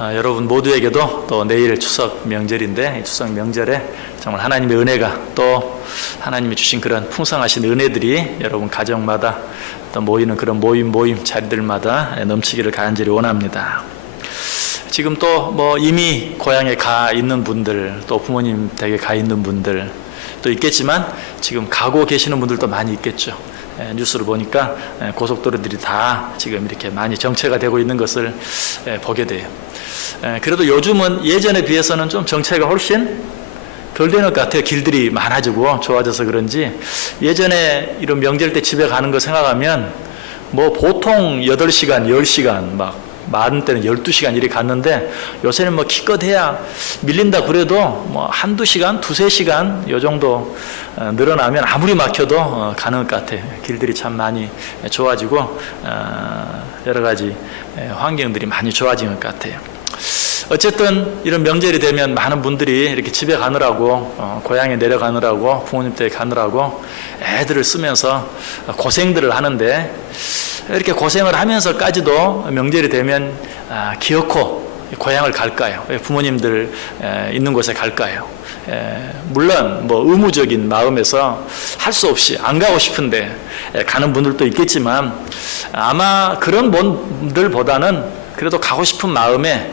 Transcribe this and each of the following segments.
여러분 모두에게도 또 내일 추석 명절인데, 이 추석 명절에 정말 하나님의 은혜가, 또 하나님이 주신 그런 풍성하신 은혜들이 여러분 가정마다 또 모이는 그런 모임 자리들마다 넘치기를 간절히 원합니다. 지금 또 이미 고향에 가 있는 분들, 또 부모님 댁에 가 있는 분들 또 있겠지만, 지금 가고 계시는 분들도 많이 있겠죠. 뉴스를 보니까 고속도로들이 다 지금 이렇게 많이 정체가 되고 있는 것을 보게 돼요. 그래도 요즘은 예전에 비해서는 좀 정체가 훨씬 덜 되는 것 같아요. 길들이 많아지고 좋아져서 그런지. 예전에 이런 명절 때 집에 가는 거 생각하면 보통 8시간, 10시간 많은 때는 12시간 이렇게 갔는데, 요새는 기껏해야 밀린다 그래도 한두 시간, 두세 시간 요 정도 늘어나면 아무리 막혀도 가는 것 같아요. 길들이 참 많이 좋아지고 여러 가지 환경들이 많이 좋아진 것 같아요. 어쨌든 이런 명절이 되면 많은 분들이 이렇게 집에 가느라고, 고향에 내려가느라고, 부모님 댁에 가느라고 애들을 쓰면서 고생들을 하는데, 이렇게 고생을 하면서까지도 명절이 되면 기어코 고향을 갈까요? 부모님들 있는 곳에 갈까요? 물론 의무적인 마음에서 할 수 없이 안 가고 싶은데 가는 분들도 있겠지만, 아마 그런 분들보다는 그래도 가고 싶은 마음에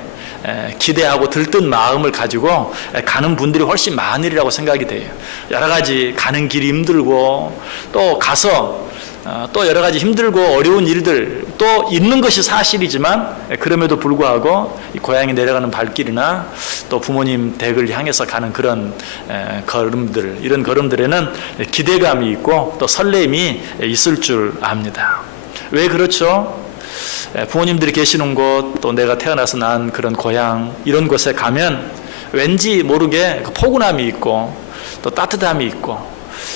기대하고 들뜬 마음을 가지고 가는 분들이 훨씬 많으리라고 생각이 돼요. 여러 가지 가는 길이 힘들고, 또 가서 또 여러 가지 힘들고 어려운 일들 또 있는 것이 사실이지만, 그럼에도 불구하고 이 고향에 내려가는 발길이나 또 부모님 댁을 향해서 가는 그런 걸음들, 이런 걸음들에는 기대감이 있고 또 설렘이 있을 줄 압니다. 왜 그렇죠? 부모님들이 계시는 곳, 또 내가 태어나서 난 그런 고향, 이런 곳에 가면 왠지 모르게 그 포근함이 있고 또 따뜻함이 있고,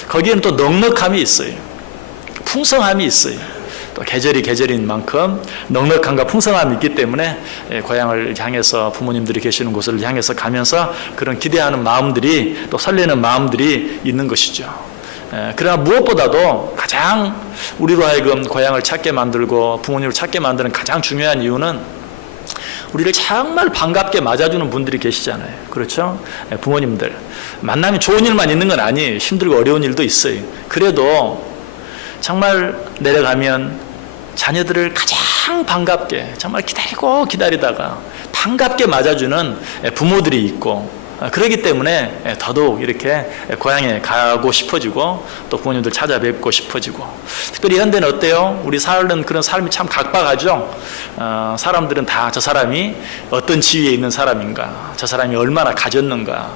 거기에는 또 넉넉함이 있어요. 풍성함이 있어요. 또 계절인 만큼 넉넉함과 풍성함이 있기 때문에 고향을 향해서, 부모님들이 계시는 곳을 향해서 가면서 그런 기대하는 마음들이, 또 설레는 마음들이 있는 것이죠. 그러나 무엇보다도 가장 우리로 하여금 고향을 찾게 만들고 부모님을 찾게 만드는 가장 중요한 이유는, 우리를 정말 반갑게 맞아주는 분들이 계시잖아요. 그렇죠? 부모님들 만나면 좋은 일만 있는 건 아니에요. 힘들고 어려운 일도 있어요. 그래도 정말 내려가면 자녀들을 가장 반갑게, 정말 기다리다가 반갑게 맞아주는 부모들이 있고, 그렇기 때문에 더더욱 이렇게 고향에 가고 싶어지고, 또 부모님들 찾아뵙고 싶어지고. 특별히 현대는 어때요? 우리 사는 그런 삶이 참 각박하죠. 사람들은 다 저 사람이 어떤 지위에 있는 사람인가, 저 사람이 얼마나 가졌는가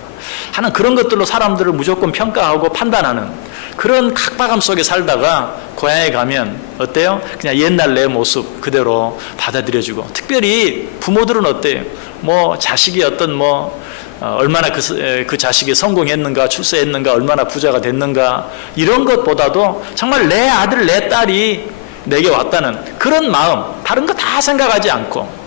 하는 그런 것들로 사람들을 무조건 평가하고 판단하는 그런 각박함 속에 살다가, 고향에 가면 어때요? 그냥 옛날 내 모습 그대로 받아들여주고. 특별히 부모들은 어때요? 자식이 얼마나 그 자식이 성공했는가, 출세했는가, 얼마나 부자가 됐는가, 이런 것보다도 정말 내 아들, 내 딸이 내게 왔다는 그런 마음, 다른 거 다 생각하지 않고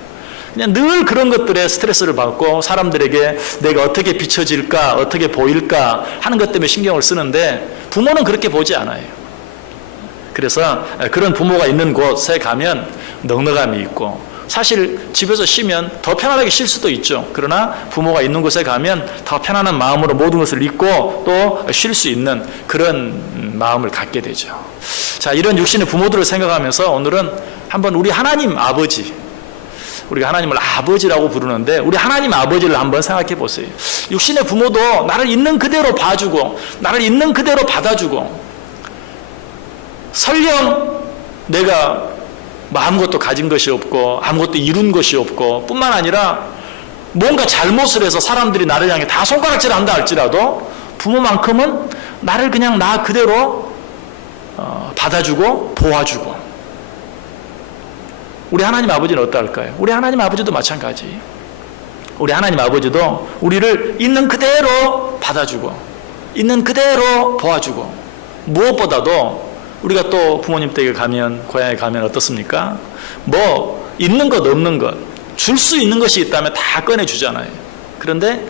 그냥 늘 그런 것들에 스트레스를 받고, 사람들에게 내가 어떻게 비춰질까, 어떻게 보일까 하는 것 때문에 신경을 쓰는데, 부모는 그렇게 보지 않아요. 그래서 그런 부모가 있는 곳에 가면 넉넉함이 있고, 사실 집에서 쉬면 더 편안하게 쉴 수도 있죠. 그러나 부모가 있는 곳에 가면 더 편안한 마음으로 모든 것을 잊고 또 쉴 수 있는 그런 마음을 갖게 되죠. 자, 이런 육신의 부모들을 생각하면서 오늘은 한번 우리 하나님 아버지, 우리가 하나님을 아버지라고 부르는데, 우리 하나님 아버지를 한번 생각해 보세요. 육신의 부모도 나를 있는 그대로 봐주고, 나를 있는 그대로 받아주고, 설령 내가 아무것도 가진 것이 없고 아무것도 이룬 것이 없고, 뿐만 아니라 뭔가 잘못을 해서 사람들이 나를 향해 다 손가락질 한다 할지라도, 부모만큼은 나를 그냥 나 그대로 받아주고 도와주고. 우리 하나님 아버지는 어떨까요? 우리 하나님 아버지도 마찬가지. 우리 하나님 아버지도 우리를 있는 그대로 받아주고, 있는 그대로 도와주고, 무엇보다도 우리가 또 부모님 댁에 가면, 고향에 가면 어떻습니까? 있는 것 없는 것, 줄 수 있는 것이 있다면 다 꺼내주잖아요. 그런데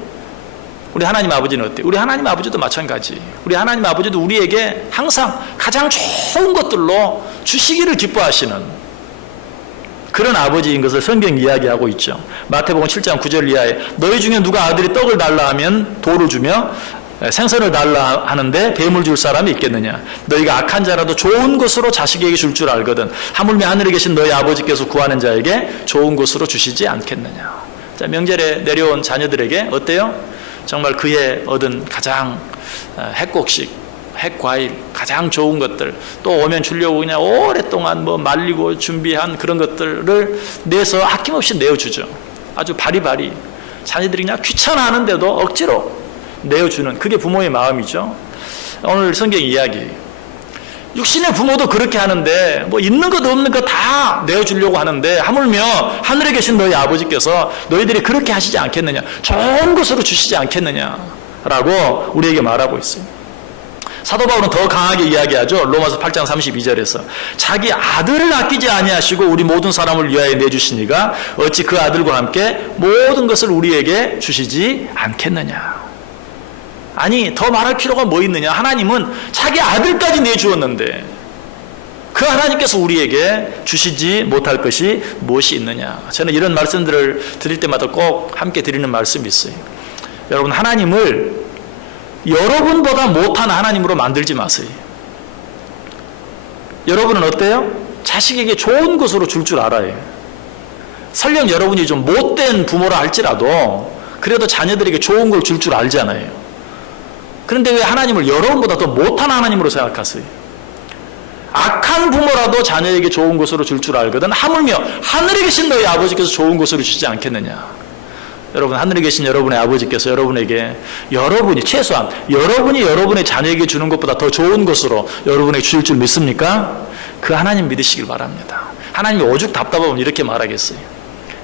우리 하나님 아버지는 어때요? 우리 하나님 아버지도 마찬가지. 우리 하나님 아버지도 우리에게 항상 가장 좋은 것들로 주시기를 기뻐하시는 그런 아버지인 것을 성경 이야기하고 있죠. 마태복음 7장 9절 이하에 너희 중에 누가 아들이 떡을 달라 하면 돌을 주며 생선을 달라 하는데 뱀을 줄 사람이 있겠느냐. 너희가 악한 자라도 좋은 것으로 자식에게 줄 줄 알거든 하물며 하늘에 계신 너희 아버지께서 구하는 자에게 좋은 것으로 주시지 않겠느냐. 자, 명절에 내려온 자녀들에게 어때요? 정말 그해 얻은 가장 핵곡식, 핵과일, 가장 좋은 것들, 또 오면 주려고 그냥 오랫동안 뭐 말리고 준비한 그런 것들을 내서 아낌없이 내어주죠. 아주 바리바리. 자녀들이 그냥 귀찮아하는데도 억지로 내어주는, 그게 부모의 마음이죠. 오늘 성경 이야기, 육신의 부모도 그렇게 하는데 뭐 있는 것 없는 것 다 내어주려고 하는데 하물며 하늘에 계신 너희 아버지께서 너희들이 그렇게 하시지 않겠느냐, 좋은 것으로 주시지 않겠느냐 라고 우리에게 말하고 있어요. 사도 바울은 더 강하게 이야기하죠. 로마서 8장 32절에서 자기 아들을 아끼지 아니하시고 우리 모든 사람을 위하여 내주시니가 어찌 그 아들과 함께 모든 것을 우리에게 주시지 않겠느냐. 아니, 더 말할 필요가 뭐 있느냐. 하나님은 자기 아들까지 내주었는데 그 하나님께서 우리에게 주시지 못할 것이 무엇이 있느냐. 저는 이런 말씀들을 드릴 때마다 꼭 함께 드리는 말씀이 있어요. 여러분, 하나님을 여러분보다 못한 하나님으로 만들지 마세요. 여러분은 어때요? 자식에게 좋은 것으로 줄 줄 알아요. 설령 여러분이 좀 못된 부모라 할지라도 그래도 자녀들에게 좋은 걸 줄 줄 알잖아요. 그런데 왜 하나님을 여러분보다 더 못한 하나님으로 생각하세요? 악한 부모라도 자녀에게 좋은 것으로 줄 줄 알거든 하물며 하늘에 계신 너희 아버지께서 좋은 것으로 주시지 않겠느냐. 여러분, 하늘에 계신 여러분의 아버지께서 여러분에게, 여러분이 최소한 여러분이 여러분의 자녀에게 주는 것보다 더 좋은 것으로 여러분에게 주실 줄 믿습니까? 그 하나님 믿으시길 바랍니다. 하나님이 오죽 답답하면 이렇게 말하겠어요.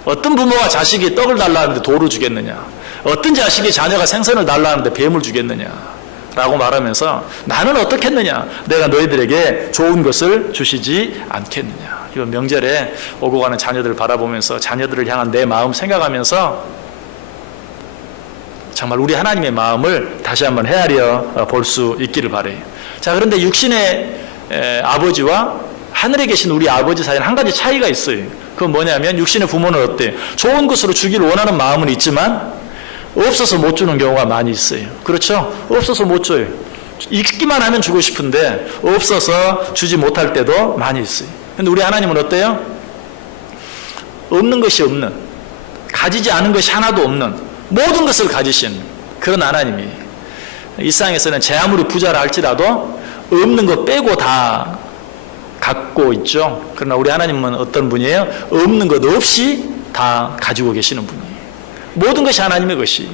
어떤 부모가 자식이 떡을 달라 하는데 돌을 주겠느냐, 어떤 자식이 자녀가 생선을 달라 하는데 뱀을 주겠느냐 라고 말하면서 나는 어떻겠느냐, 내가 너희들에게 좋은 것을 주시지 않겠느냐. 이번 명절에 오고 가는 자녀들을 바라보면서 자녀들을 향한 내 마음 생각하면서 정말 우리 하나님의 마음을 다시 한번 헤아려 볼 수 있기를 바라요. 자, 그런데 육신의 아버지와 하늘에 계신 우리 아버지 사이에는 한 가지 차이가 있어요. 그건 뭐냐면 육신의 부모는 어때요? 좋은 것으로 주기를 원하는 마음은 있지만 없어서 못 주는 경우가 많이 있어요. 그렇죠? 없어서 못 줘요. 있기만 하면 주고 싶은데 없어서 주지 못할 때도 많이 있어요. 근데 우리 하나님은 어때요? 없는 것이 없는, 가지지 않은 것이 하나도 없는 모든 것을 가지신 그런 하나님이 이 세상에서는 제 아무리 부자라 할지라도 없는 것 빼고 다 갖고 있죠. 그러나 우리 하나님은 어떤 분이에요? 없는 것 없이 다 가지고 계시는 분이에요. 모든 것이 하나님의 것이.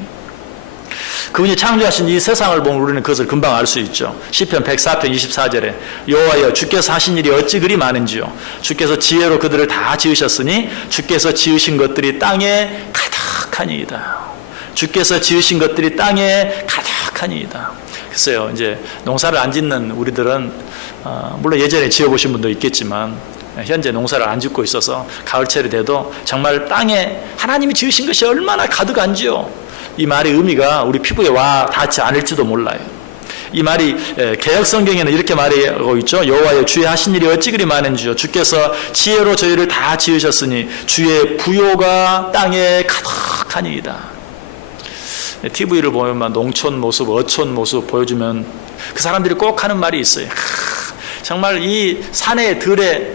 그분이 창조하신 이 세상을 보면 우리는 그것을 금방 알 수 있죠. 시편 104편 24절에 여호와여 주께서 하신 일이 어찌 그리 많은지요. 주께서 지혜로 그들을 다 지으셨으니 주께서 지으신 것들이 땅에 가득하니이다. 주께서 지으신 것들이 땅에 가득하니이다. 글쎄요, 이제 농사를 안 짓는 우리들은 물론 예전에 지어보신 분도 있겠지만 현재 농사를 안 짓고 있어서 가을철이 돼도 정말 땅에 하나님이 지으신 것이 얼마나 가득한지요. 이 말의 의미가 우리 피부에 와 닿지 않을지도 몰라요. 이 말이 개역 성경에는 이렇게 말하고 있죠. 여호와여 주의 하신 일이 어찌 그리 많은지요. 주께서 지혜로 저희를 다 지으셨으니 주의 부요가 땅에 가득하니이다. TV를 보면 농촌 모습, 어촌 모습 보여주면 그 사람들이 꼭 하는 말이 있어요. 정말 이 산에 들에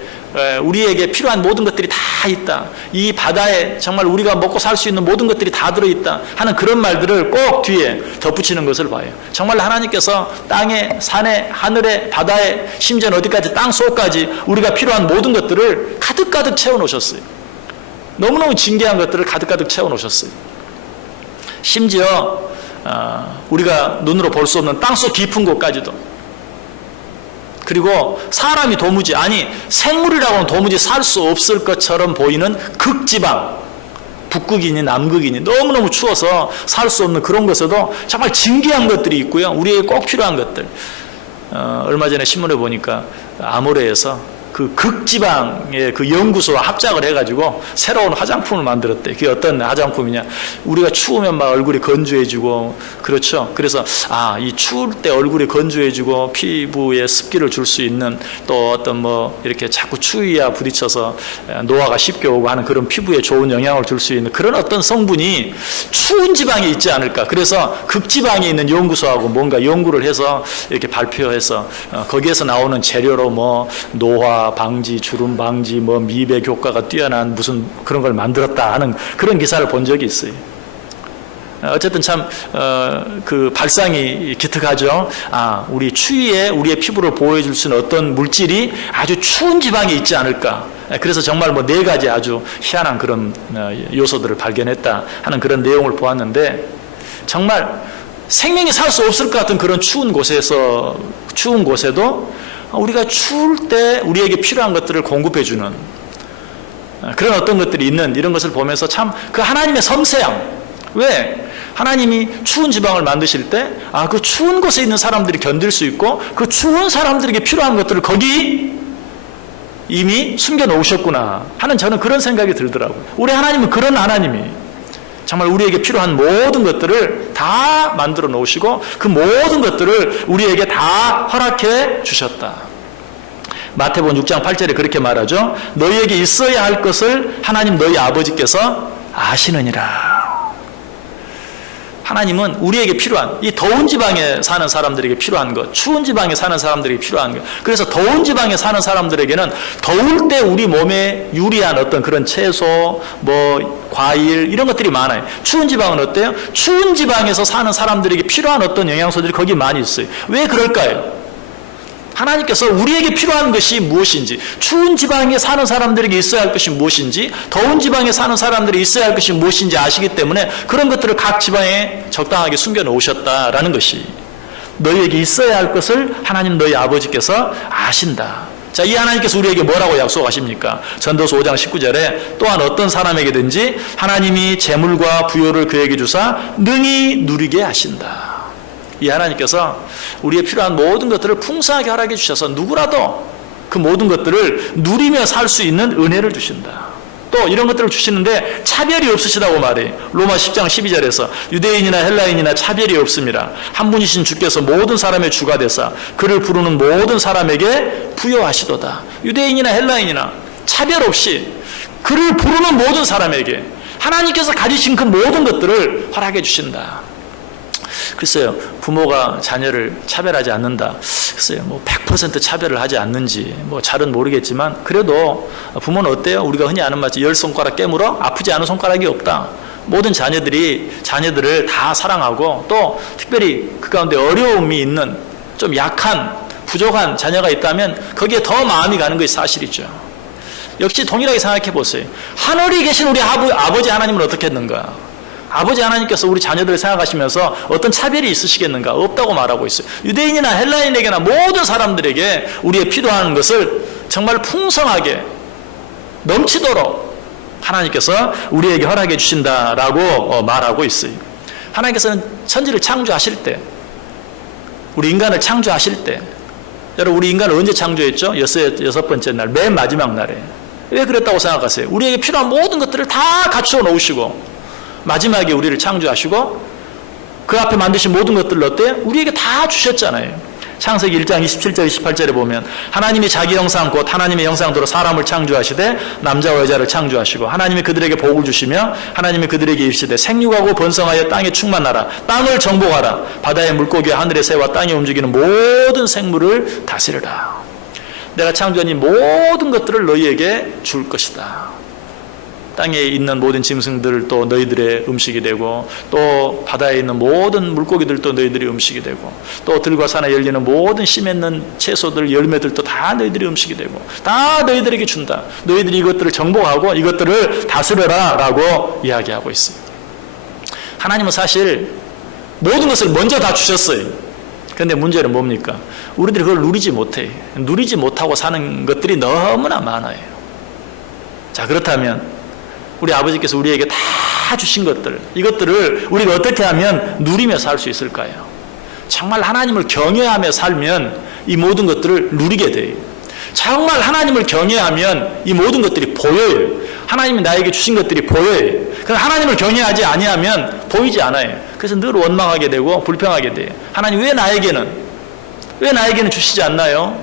우리에게 필요한 모든 것들이 다 있다. 이 바다에 정말 우리가 먹고 살 수 있는 모든 것들이 다 들어있다 하는 그런 말들을 꼭 뒤에 덧붙이는 것을 봐요. 정말 하나님께서 땅에, 산에, 하늘에, 바다에, 심지어는 어디까지 땅 속까지 우리가 필요한 모든 것들을 가득가득 채워놓으셨어요. 너무너무 진귀한 것들을 가득가득 채워놓으셨어요. 심지어 우리가 눈으로 볼 수 없는 땅속 깊은 곳까지도, 그리고 사람이 도무지, 아니 생물이라고는 도무지 살 수 없을 것처럼 보이는 극지방, 북극이니 남극이니 너무너무 추워서 살 수 없는 그런 곳에도 정말 진귀한 것들이 있고요. 우리에게 꼭 필요한 것들. 얼마 전에 신문에 보니까 아모레에서 그 극지방의 그 연구소와 합작을 해가지고 새로운 화장품을 만들었대. 그게 어떤 화장품이냐? 우리가 추우면 막 얼굴이 건조해지고, 그렇죠. 그래서 이 추울 때 얼굴이 건조해지고 피부에 습기를 줄 수 있는, 또 어떤 뭐 이렇게 자꾸 추위와 부딪혀서 노화가 쉽게 오고 하는 그런 피부에 좋은 영향을 줄 수 있는 그런 어떤 성분이 추운 지방에 있지 않을까. 그래서 극지방에 있는 연구소하고 뭔가 연구를 해서 이렇게 발표해서 거기에서 나오는 재료로 뭐 노화 방지, 주름 방지, 뭐 미백 효과가 뛰어난 무슨 그런 걸 만들었다 하는 그런 기사를 본 적이 있어요. 어쨌든 참 그 발상이 기특하죠. 우리 추위에 우리의 피부를 보호해줄 수 있는 어떤 물질이 아주 추운 지방에 있지 않을까. 그래서 정말 뭐 4가지 아주 희한한 그런 요소들을 발견했다 하는 그런 내용을 보았는데, 정말 생명이 살 수 없을 것 같은 그런 추운 곳에도 우리가 추울 때 우리에게 필요한 것들을 공급해주는 그런 어떤 것들이 있는, 이런 것을 보면서 참 그 하나님의 섬세함, 왜 하나님이 추운 지방을 만드실 때 그 추운 곳에 있는 사람들이 견딜 수 있고 그 추운 사람들에게 필요한 것들을 거기 이미 숨겨 놓으셨구나 하는, 저는 그런 생각이 들더라고요. 우리 하나님은 그런 하나님이 정말 우리에게 필요한 모든 것들을 다 만들어 놓으시고 그 모든 것들을 우리에게 다 허락해 주셨다. 마태복음 6장 8절에 그렇게 말하죠. 너희에게 있어야 할 것을 하나님 너희 아버지께서 아시느니라. 하나님은 우리에게 필요한, 이 더운 지방에 사는 사람들에게 필요한 것, 추운 지방에 사는 사람들에게 필요한 것, 그래서 더운 지방에 사는 사람들에게는 더울 때 우리 몸에 유리한 어떤 그런 채소, 뭐 과일 이런 것들이 많아요. 추운 지방은 어때요? 추운 지방에서 사는 사람들에게 필요한 어떤 영양소들이 거기 많이 있어요. 왜 그럴까요? 하나님께서 우리에게 필요한 것이 무엇인지, 추운 지방에 사는 사람들에게 있어야 할 것이 무엇인지, 더운 지방에 사는 사람들이 있어야 할 것이 무엇인지 아시기 때문에 그런 것들을 각 지방에 적당하게 숨겨 놓으셨다라는 것이, 너희에게 있어야 할 것을 하나님 너희 아버지께서 아신다. 자, 이 하나님께서 우리에게 뭐라고 약속하십니까? 전도서 5장 19절에 또한 어떤 사람에게든지 하나님이 재물과 부요를 그에게 주사 능히 누리게 하신다. 이 하나님께서 우리의 필요한 모든 것들을 풍성하게 허락해 주셔서 누구라도 그 모든 것들을 누리며 살 수 있는 은혜를 주신다. 또 이런 것들을 주시는데 차별이 없으시다고 말해. 로마 10장 12절에서 유대인이나 헬라인이나 차별이 없습니다. 한 분이신 주께서 모든 사람의 주가 되사 그를 부르는 모든 사람에게 부여하시도다. 유대인이나 헬라인이나 차별 없이 그를 부르는 모든 사람에게 하나님께서 가지신 그 모든 것들을 허락해 주신다. 글쎄요, 부모가 자녀를 차별하지 않는다. 글쎄요, 뭐 100% 차별을 하지 않는지 뭐 잘은 모르겠지만, 그래도 부모는 어때요? 우리가 흔히 아는 말씀 10손가락 깨물어 아프지 않은 손가락이 없다. 모든 자녀들을 다 사랑하고, 또 특별히 그 가운데 어려움이 있는 좀 약한 부족한 자녀가 있다면 거기에 더 마음이 가는 것이 사실이죠. 역시 동일하게 생각해 보세요. 하늘에 계신 우리 아버지 하나님은 어떻게 했는가? 아버지 하나님께서 우리 자녀들을 생각하시면서 어떤 차별이 있으시겠는가? 없다고 말하고 있어요. 유대인이나 헬라인에게나 모든 사람들에게 우리의 필요한 것을 정말 풍성하게 넘치도록 하나님께서 우리에게 허락해 주신다라고 말하고 있어요. 하나님께서는 천지를 창조하실 때, 우리 인간을 창조하실 때, 여러분 우리 인간을 언제 창조했죠? 여섯 번째 날, 맨 마지막 날에. 왜 그랬다고 생각하세요? 우리에게 필요한 모든 것들을 다 갖추어 놓으시고 마지막에 우리를 창조하시고 그 앞에 만드신 모든 것들을 어때요? 우리에게 다 주셨잖아요. 창세기 1장 27절 28절에 보면 하나님이 자기 형상 곧 하나님의 형상대로 사람을 창조하시되 남자와 여자를 창조하시고 하나님이 그들에게 복을 주시며 하나님이 그들에게 이르시되 생육하고 번성하여 땅에 충만하라. 땅을 정복하라. 바다의 물고기와 하늘의 새와 땅에 움직이는 모든 생물을 다스리라. 내가 창조한 이 모든 것들을 너희에게 줄 것이다. 땅에 있는 모든 짐승들 또 너희들의 음식이 되고, 또 바다에 있는 모든 물고기들도 너희들의 음식이 되고, 또 들과 산에 열리는 모든 씨 맺는 채소들, 열매들도 다 너희들의 음식이 되고, 다 너희들에게 준다. 너희들이 이것들을 정복하고 이것들을 다스려라 라고 이야기하고 있어요. 하나님은 사실 모든 것을 먼저 다 주셨어요. 그런데 문제는 뭡니까? 우리들이 그걸 누리지 못해. 누리지 못하고 사는 것들이 너무나 많아요. 자, 그렇다면 우리 아버지께서 우리에게 다 주신 것들, 이것들을 우리가 어떻게 하면 누리며 살 수 있을까요? 정말 하나님을 경외하며 살면 이 모든 것들을 누리게 돼요. 정말 하나님을 경외하면 이 모든 것들이 보여요. 하나님이 나에게 주신 것들이 보여요. 그럼 하나님을 경외하지 아니하면 보이지 않아요. 그래서 늘 원망하게 되고 불평하게 돼요. 하나님 왜 나에게는 주시지 않나요?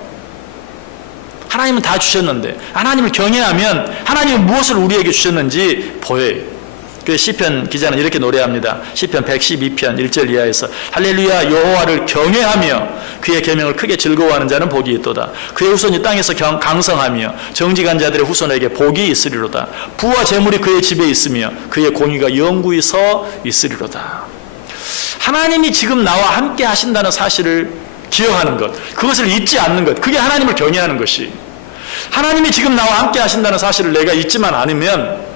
하나님은 다 주셨는데 하나님을 경외하면 하나님이 무엇을 우리에게 주셨는지 보여요. 그 시편 기자는 이렇게 노래합니다. 시편 112편 1절 이하에서 할렐루야 여호와를 경외하며 그의 계명을 크게 즐거워하는 자는 복이 있도다. 그의 후손이 땅에서 강성하며 정직한 자들의 후손에게 복이 있으리로다. 부와 재물이 그의 집에 있으며 그의 공의가 영구히 서 있으리로다. 하나님이 지금 나와 함께 하신다는 사실을 기억하는 것, 그것을 잊지 않는 것, 그게 하나님을 경외하는 것이. 하나님이 지금 나와 함께 하신다는 사실을 내가 잊지만 않으면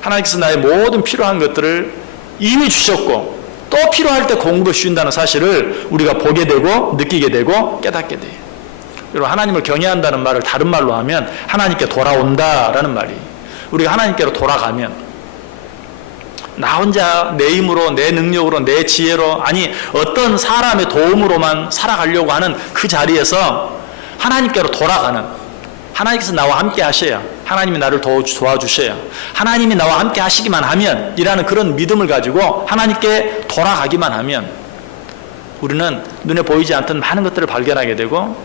하나님께서 나의 모든 필요한 것들을 이미 주셨고 또 필요할 때 공급해 주신다는 사실을 우리가 보게 되고 느끼게 되고 깨닫게 돼요. 그리고 하나님을 경외한다는 말을 다른 말로 하면 하나님께 돌아온다라는 말이. 우리가 하나님께로 돌아가면 나 혼자 내 힘으로 내 능력으로 내 지혜로 아니 어떤 사람의 도움으로만 살아가려고 하는 그 자리에서 하나님께로 돌아가는, 하나님께서 나와 함께 하셔야, 하나님이 나를 도와주셔야, 하나님이 나와 함께 하시기만 하면 이라는 그런 믿음을 가지고 하나님께 돌아가기만 하면 우리는 눈에 보이지 않던 많은 것들을 발견하게 되고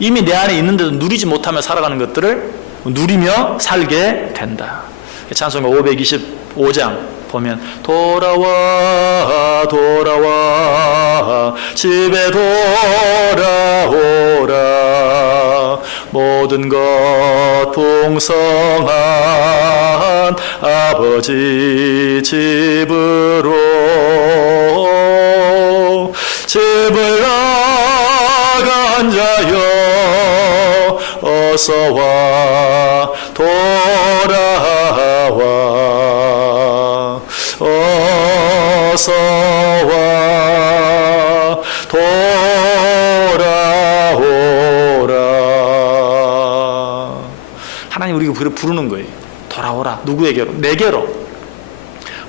이미 내 안에 있는데도 누리지 못하며 살아가는 것들을 누리며 살게 된다. 찬송가 525장 보면 돌아와 돌아와 집에 돌아오라 모든 것 풍성한 아버지 집으로 집을 나간 자여 어서와 돌아와 어서와 돌아오라. 하나님 우리가 부르는 거예요. 돌아오라. 누구에게로? 내게로.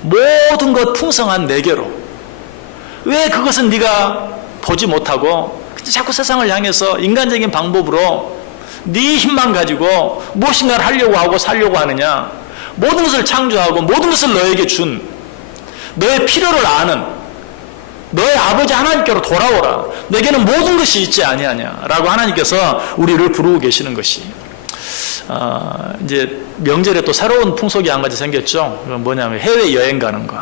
모든 것 풍성한 내게로. 왜 그것은 네가 보지 못하고 자꾸 세상을 향해서 인간적인 방법으로 네 힘만 가지고 무엇인가를 하려고 하고 살려고 하느냐? 모든 것을 창조하고 모든 것을 너에게 준 너의 필요를 아는 너의 아버지 하나님께로 돌아오라. 내게는 모든 것이 있지 아니하냐라고 하나님께서 우리를 부르고 계시는 것이. 이제 명절에 또 새로운 풍속이 한 가지 생겼죠. 그건 뭐냐면 해외 여행 가는 거.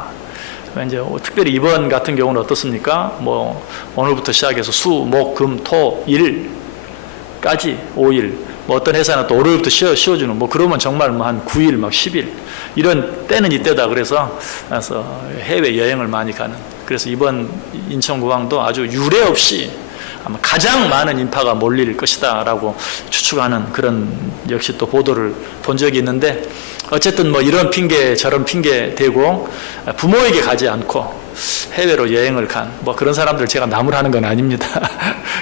이제 특별히 이번 같은 경우는 어떻습니까? 뭐 오늘부터 시작해서 수, 목, 금, 토, 일까지 5일. 뭐 어떤 회사는 또 월요일부터 쉬어주는 뭐 그러면 정말 뭐 한 9일, 막 10일 이런 때는 이때다. 그래서 해외 여행을 많이 가는. 그래서 이번 인천공항도 아주 유례 없이 아마 가장 많은 인파가 몰릴 것이다라고 추측하는 그런 역시 또 보도를 본 적이 있는데 어쨌든 뭐 이런 핑계 저런 핑계 대고 부모에게 가지 않고 해외로 여행을 간 뭐 그런 사람들 제가 나무라는 건 아닙니다.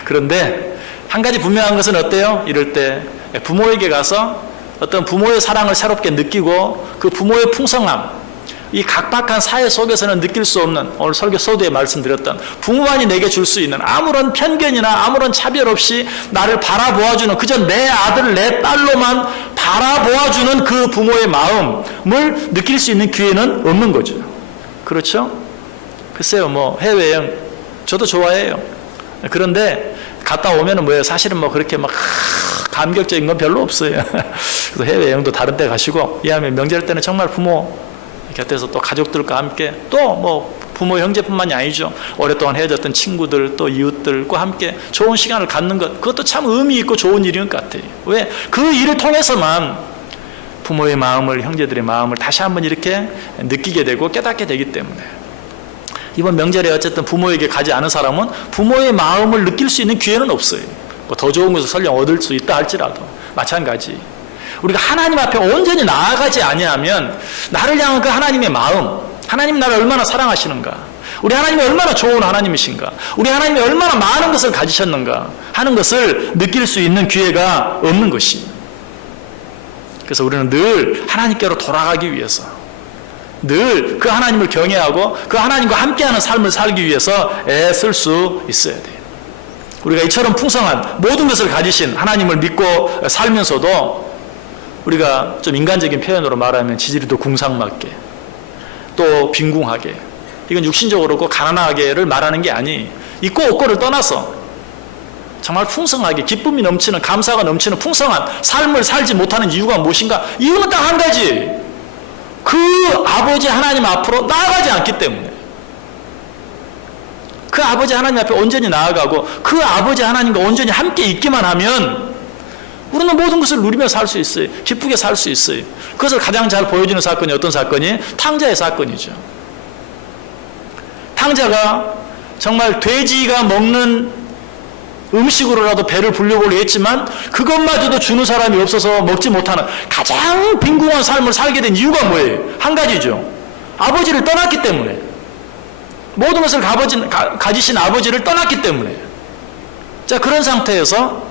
그런데 한 가지 분명한 것은 어때요? 이럴 때 부모에게 가서 어떤 부모의 사랑을 새롭게 느끼고 그 부모의 풍성함, 이 각박한 사회 속에서는 느낄 수 없는 오늘 설교 서두에 말씀드렸던 부모만이 내게 줄 수 있는 아무런 편견이나 아무런 차별 없이 나를 바라보아주는 그저 내 아들 내 딸로만 바라보아주는 그 부모의 마음을 느낄 수 있는 기회는 없는 거죠. 그렇죠? 글쎄요, 뭐 해외여행 저도 좋아해요. 그런데 갔다 오면은 뭐예요? 사실은 뭐 그렇게 막 감격적인 건 별로 없어요. 그래서 해외여행도 다른 데 가시고 이하면 명절 때는 정말 부모 곁에서 또 가족들과 함께 또 뭐 부모 형제뿐만이 아니죠. 오랫동안 헤어졌던 친구들 또 이웃들과 함께 좋은 시간을 갖는 것, 그것도 참 의미 있고 좋은 일인 것 같아요. 왜? 그 일을 통해서만 부모의 마음을, 형제들의 마음을 다시 한번 이렇게 느끼게 되고 깨닫게 되기 때문에 이번 명절에 어쨌든 부모에게 가지 않은 사람은 부모의 마음을 느낄 수 있는 기회는 없어요. 뭐 더 좋은 것을 설령 얻을 수 있다 할지라도 마찬가지. 우리가 하나님 앞에 온전히 나아가지 아니하면 나를 향한 그 하나님의 마음, 하나님이 나를 얼마나 사랑하시는가, 우리 하나님이 얼마나 좋은 하나님이신가, 우리 하나님이 얼마나 많은 것을 가지셨는가 하는 것을 느낄 수 있는 기회가 없는 것이. 그래서 우리는 늘 하나님께로 돌아가기 위해서 늘 그 하나님을 경외하고 그 하나님과 함께하는 삶을 살기 위해서 애쓸 수 있어야 돼요. 우리가 이처럼 풍성한 모든 것을 가지신 하나님을 믿고 살면서도 우리가 좀 인간적인 표현으로 말하면 지지리도 궁상맞게 또 빈궁하게, 이건 육신적으로 꼭 가난하게를 말하는 게 아니, 있고 없고를 떠나서 정말 풍성하게 기쁨이 넘치는, 감사가 넘치는 풍성한 삶을 살지 못하는 이유가 무엇인가? 이유는 딱 한 가지, 그 아버지 하나님 앞으로 나아가지 않기 때문에. 그 아버지 하나님 앞에 온전히 나아가고 그 아버지 하나님과 온전히 함께 있기만 하면 우리는 모든 것을 누리며 살 수 있어요. 기쁘게 살 수 있어요. 그것을 가장 잘 보여주는 사건이 어떤 사건이? 탕자의 사건이죠. 탕자가 정말 돼지가 먹는 음식으로라도 배를 불려보려 했지만 그것마저도 주는 사람이 없어서 먹지 못하는 가장 빈궁한 삶을 살게 된 이유가 뭐예요? 한 가지죠. 아버지를 떠났기 때문에. 모든 것을 가지신 아버지를 떠났기 때문에. 자, 그런 상태에서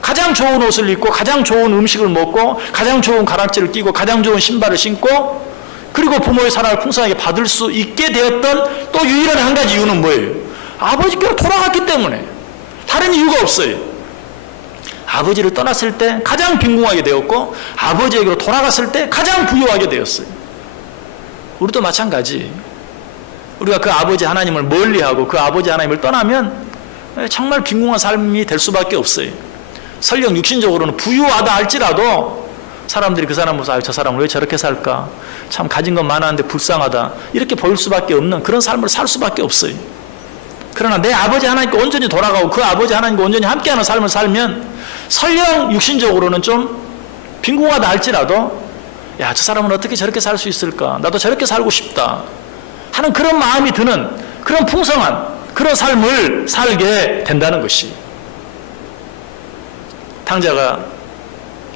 가장 좋은 옷을 입고 가장 좋은 음식을 먹고 가장 좋은 가락지를 끼고 가장 좋은 신발을 신고 그리고 부모의 사랑을 풍성하게 받을 수 있게 되었던 또 유일한 한 가지 이유는 뭐예요? 아버지께로 돌아갔기 때문에. 다른 이유가 없어요. 아버지를 떠났을 때 가장 빈궁하게 되었고 아버지에게로 돌아갔을 때 가장 부유하게 되었어요. 우리도 마찬가지. 우리가 그 아버지 하나님을 멀리하고 그 아버지 하나님을 떠나면 정말 빈궁한 삶이 될 수밖에 없어요. 설령 육신적으로는 부유하다 할지라도 사람들이 그 사람 보면서 저 사람은 왜 저렇게 살까? 참 가진 건 많았는데 불쌍하다. 이렇게 보일 수밖에 없는 그런 삶을 살 수밖에 없어요. 그러나 내 아버지 하나님께 온전히 돌아가고 그 아버지 하나님과 온전히 함께하는 삶을 살면 설령 육신적으로는 좀 빈궁하다 할지라도 야, 저 사람은 어떻게 저렇게 살 수 있을까? 나도 저렇게 살고 싶다 하는 그런 마음이 드는 그런 풍성한 그런 삶을 살게 된다는 것이. 탕자가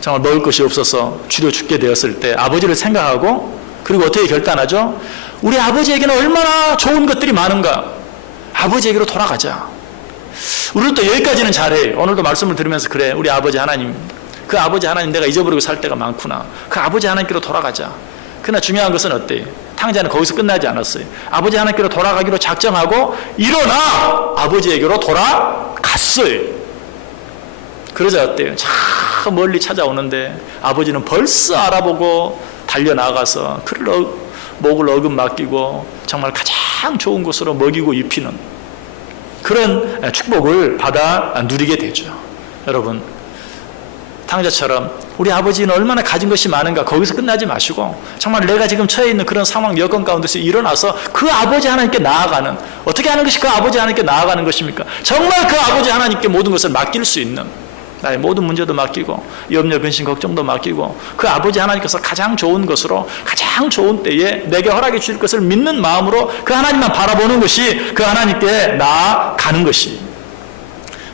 정말 먹을 것이 없어서 줄여 죽게 되었을 때 아버지를 생각하고 그리고 어떻게 결단하죠? 우리 아버지에게는 얼마나 좋은 것들이 많은가? 아버지에게로 돌아가자. 우리도 또 여기까지는 잘해요. 오늘도 말씀을 들으면서 그래, 우리 아버지 하나님, 그 아버지 하나님 내가 잊어버리고 살 때가 많구나. 그 아버지 하나님께로 돌아가자. 그러나 중요한 것은 어때요? 탕자는 거기서 끝나지 않았어요. 아버지 하나님께로 돌아가기로 작정하고 일어나 아버지에게로 돌아갔어요. 그러자 어때요? 저 멀리 찾아오는데 아버지는 벌써 알아보고 달려나가서 그를 목을 어금 맡기고 정말 가장 좋은 곳으로 먹이고 입히는 그런 축복을 받아 누리게 되죠. 여러분, 탕자처럼 우리 아버지는 얼마나 가진 것이 많은가 거기서 끝나지 마시고 정말 내가 지금 처해 있는 그런 상황 여건 가운데서 일어나서 그 아버지 하나님께 나아가는, 어떻게 하는 것이 그 아버지 하나님께 나아가는 것입니까? 정말 그 아버지 하나님께 모든 것을 맡길 수 있는, 나의 모든 문제도 맡기고 염려 근심 걱정도 맡기고 그 아버지 하나님께서 가장 좋은 것으로 가장 좋은 때에 내게 허락해 주실 것을 믿는 마음으로 그 하나님만 바라보는 것이 그 하나님께 나아가는 것이.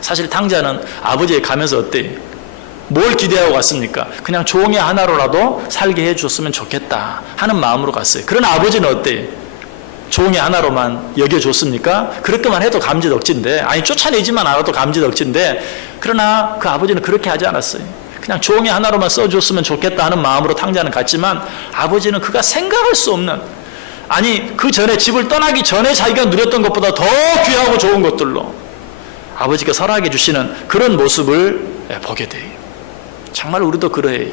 사실 탕자는 아버지에 가면서 어때요? 뭘 기대하고 갔습니까? 그냥 종의 하나로라도 살게 해줬으면 좋겠다 하는 마음으로 갔어요. 그러나 아버지는 어때요? 종의 하나로만 여겨줬습니까? 그렇게만 해도 감지덕진데, 아니 쫓아내지만 않아도 감지덕진데, 그러나 그 아버지는 그렇게 하지 않았어요. 그냥 종의 하나로만 써줬으면 좋겠다 하는 마음으로 탕자는 갔지만 아버지는 그가 생각할 수 없는, 아니 그 전에 집을 떠나기 전에 자기가 누렸던 것보다 더 귀하고 좋은 것들로 아버지가 설하게 주시는 그런 모습을 보게 돼요. 정말 우리도 그래요.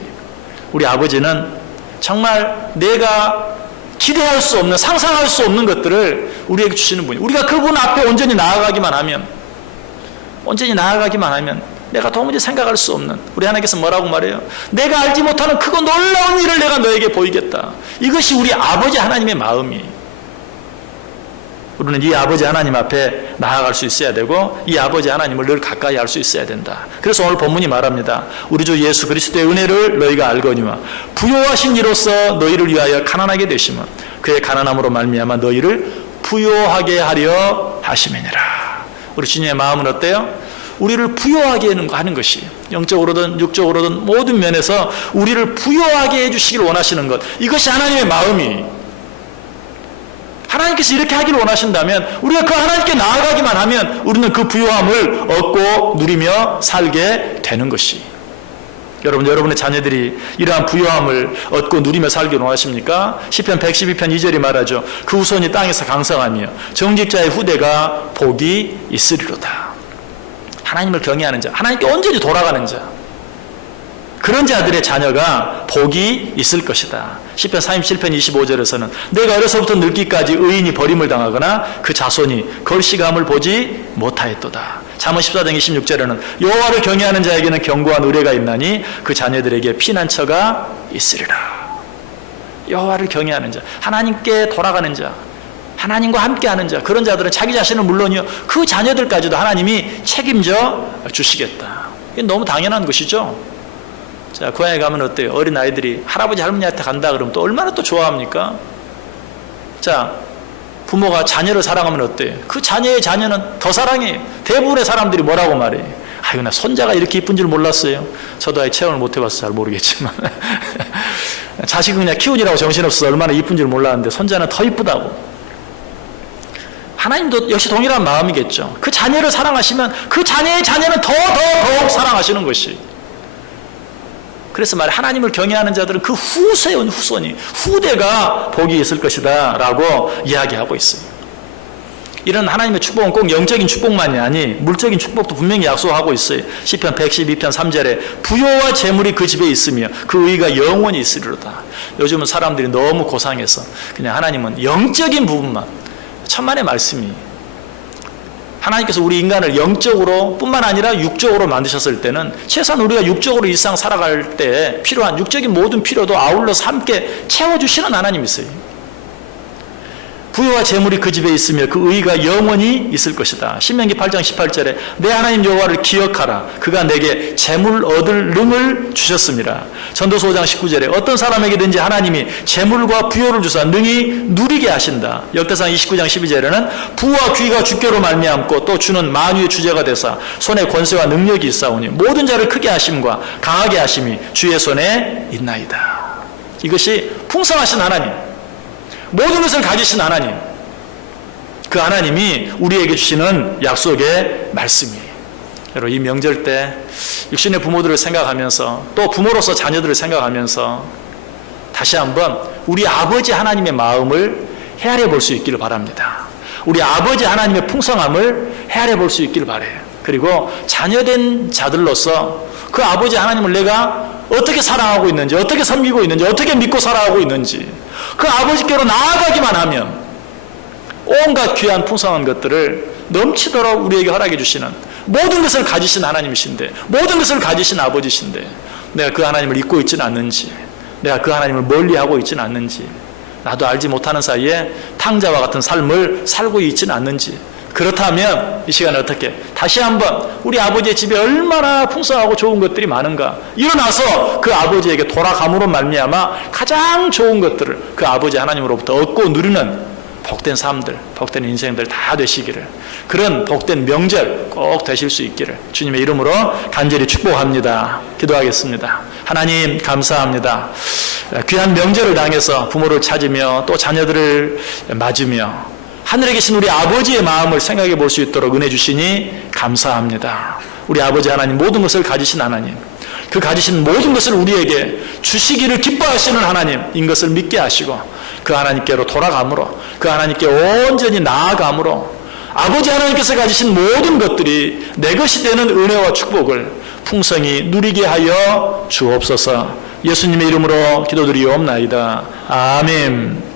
우리 아버지는 정말 내가 기대할 수 없는, 상상할 수 없는 것들을 우리에게 주시는 분이, 우리가 그분 앞에 온전히 나아가기만 하면 내가 도무지 생각할 수 없는, 우리 하나님께서 뭐라고 말해요? 내가 알지 못하는 크고 놀라운 일을 내가 너에게 보이겠다. 이것이 우리 아버지 하나님의 마음이에요. 우리는 이 아버지 하나님 앞에 나아갈 수 있어야 되고 이 아버지 하나님을 늘 가까이 할 수 있어야 된다. 그래서 오늘 본문이 말합니다. 우리 주 예수 그리스도의 은혜를 너희가 알거니와 부요하신 이로써 너희를 위하여 가난하게 되시면 그의 가난함으로 말미암아 너희를 부요하게 하려 하심이니라. 우리 주님의 마음은 어때요? 우리를 부요하게 하는 것이, 영적으로든 육적으로든 모든 면에서 우리를 부요하게 해주시길 원하시는 것, 이것이 하나님의 마음이. 하나님께서 이렇게 하기를 원하신다면 우리가 그 하나님께 나아가기만 하면 우리는 그 부요함을 얻고 누리며 살게 되는 것이. 여러분, 여러분의 자녀들이 이러한 부요함을 얻고 누리며 살기를 원하십니까? 시편 112편 2절이 말하죠. 그 후손이 땅에서 강성하며 정직자의 후대가 복이 있으리로다. 하나님을 경외하는 자, 하나님께 온전히 돌아가는 자, 그런 자들의 자녀가 복이 있을 것이다. 시편 37편 25절에서는 내가 어려서부터 늙기까지 의인이 버림을 당하거나 그 자손이 걸시감을 보지 못하였도다. 잠언 14장 26절에는 여호와를 경외하는 자에게는 견고한 의뢰가 있나니 그 자녀들에게 피난처가 있으리라. 여호와를 경외하는 자, 하나님께 돌아가는 자, 하나님과 함께하는 자, 그런 자들은 자기 자신을 물론이요 그 자녀들까지도 하나님이 책임져 주시겠다. 이게 너무 당연한 것이죠. 자, 고향에 가면 어때요? 어린 아이들이 할아버지 할머니한테 간다 그러면 또 얼마나 또 좋아합니까? 자, 부모가 자녀를 사랑하면 어때요? 그 자녀의 자녀는 더 사랑해요. 대부분의 사람들이 뭐라고 말해요? 아유, 나 손자가 이렇게 이쁜 줄 몰랐어요. 저도 아예 체험을 못 해봐서 잘 모르겠지만 자식은 그냥 키우느라고 정신없어서 얼마나 이쁜 줄 몰랐는데 손자는 더 이쁘다고. 하나님도 역시 동일한 마음이겠죠. 그 자녀를 사랑하시면 그 자녀의 자녀는 더욱 사랑하시는 것이. 그래서 말해, 하나님을 경외하는 자들은 그 후손이 후대가 복이 있을 것이다 라고 이야기하고 있어요. 이런 하나님의 축복은 꼭 영적인 축복만이 아니 물적인 축복도 분명히 약속하고 있어요. 시편 112편 3절에 부요와 재물이 그 집에 있으며 그 의가 영원히 있으리로다. 요즘은 사람들이 너무 고상해서 그냥 하나님은 영적인 부분만, 천만의 말씀이, 하나님께서 우리 인간을 영적으로 뿐만 아니라 육적으로 만드셨을 때는 최소한 우리가 육적으로 일상 살아갈 때 필요한 육적인 모든 필요도 아울러서 함께 채워주시는 하나님이세요. 부요와 재물이 그 집에 있으며 그 의가 영원히 있을 것이다. 신명기 8장 18절에 내 하나님 여호와를 기억하라. 그가 내게 재물 얻을 능을 주셨습니다. 전도서 5장 19절에 어떤 사람에게든지 하나님이 재물과 부요를 주사 능히 누리게 하신다. 역대상 29장 12절에는 부와 귀가 주께로 말미암고 또 주는 만유의 주제가 되사 손에 권세와 능력이 있사오니 모든 자를 크게 하심과 강하게 하심이 주의 손에 있나이다. 이것이 풍성하신 하나님, 모든 것을 가지신 하나님, 그 하나님이 우리에게 주시는 약속의 말씀이에요. 여러분, 이 명절 때 육신의 부모들을 생각하면서 또 부모로서 자녀들을 생각하면서 다시 한번 우리 아버지 하나님의 마음을 헤아려 볼 수 있기를 바랍니다. 우리 아버지 하나님의 풍성함을 헤아려 볼 수 있기를 바라요. 그리고 자녀된 자들로서 그 아버지 하나님을 내가 어떻게 사랑하고 있는지, 어떻게 섬기고 있는지, 어떻게 믿고 살아가고 있는지, 그 아버지께로 나아가기만 하면 온갖 귀한 풍성한 것들을 넘치도록 우리에게 허락해 주시는 모든 것을 가지신 하나님이신데, 모든 것을 가지신 아버지신데 내가 그 하나님을 잊고 있지는 않는지, 내가 그 하나님을 멀리하고 있지는 않는지, 나도 알지 못하는 사이에 탕자와 같은 삶을 살고 있지는 않는지, 그렇다면 이 시간에 어떻게 다시 한번 우리 아버지의 집에 얼마나 풍성하고 좋은 것들이 많은가, 일어나서 그 아버지에게 돌아감으로 말미암아 가장 좋은 것들을 그 아버지 하나님으로부터 얻고 누리는 복된 삶들, 복된 인생들 다 되시기를, 그런 복된 명절 꼭 되실 수 있기를 주님의 이름으로 간절히 축복합니다. 기도하겠습니다. 하나님 감사합니다. 귀한 명절을 당해서 부모를 찾으며 또 자녀들을 맞으며 하늘에 계신 우리 아버지의 마음을 생각해 볼 수 있도록 은혜 주시니 감사합니다. 우리 아버지 하나님, 모든 것을 가지신 하나님, 그 가지신 모든 것을 우리에게 주시기를 기뻐하시는 하나님인 것을 믿게 하시고 그 하나님께로 돌아감으로, 그 하나님께 온전히 나아감으로 아버지 하나님께서 가지신 모든 것들이 내 것이 되는 은혜와 축복을 풍성히 누리게 하여 주옵소서. 예수님의 이름으로 기도드리옵나이다. 아멘.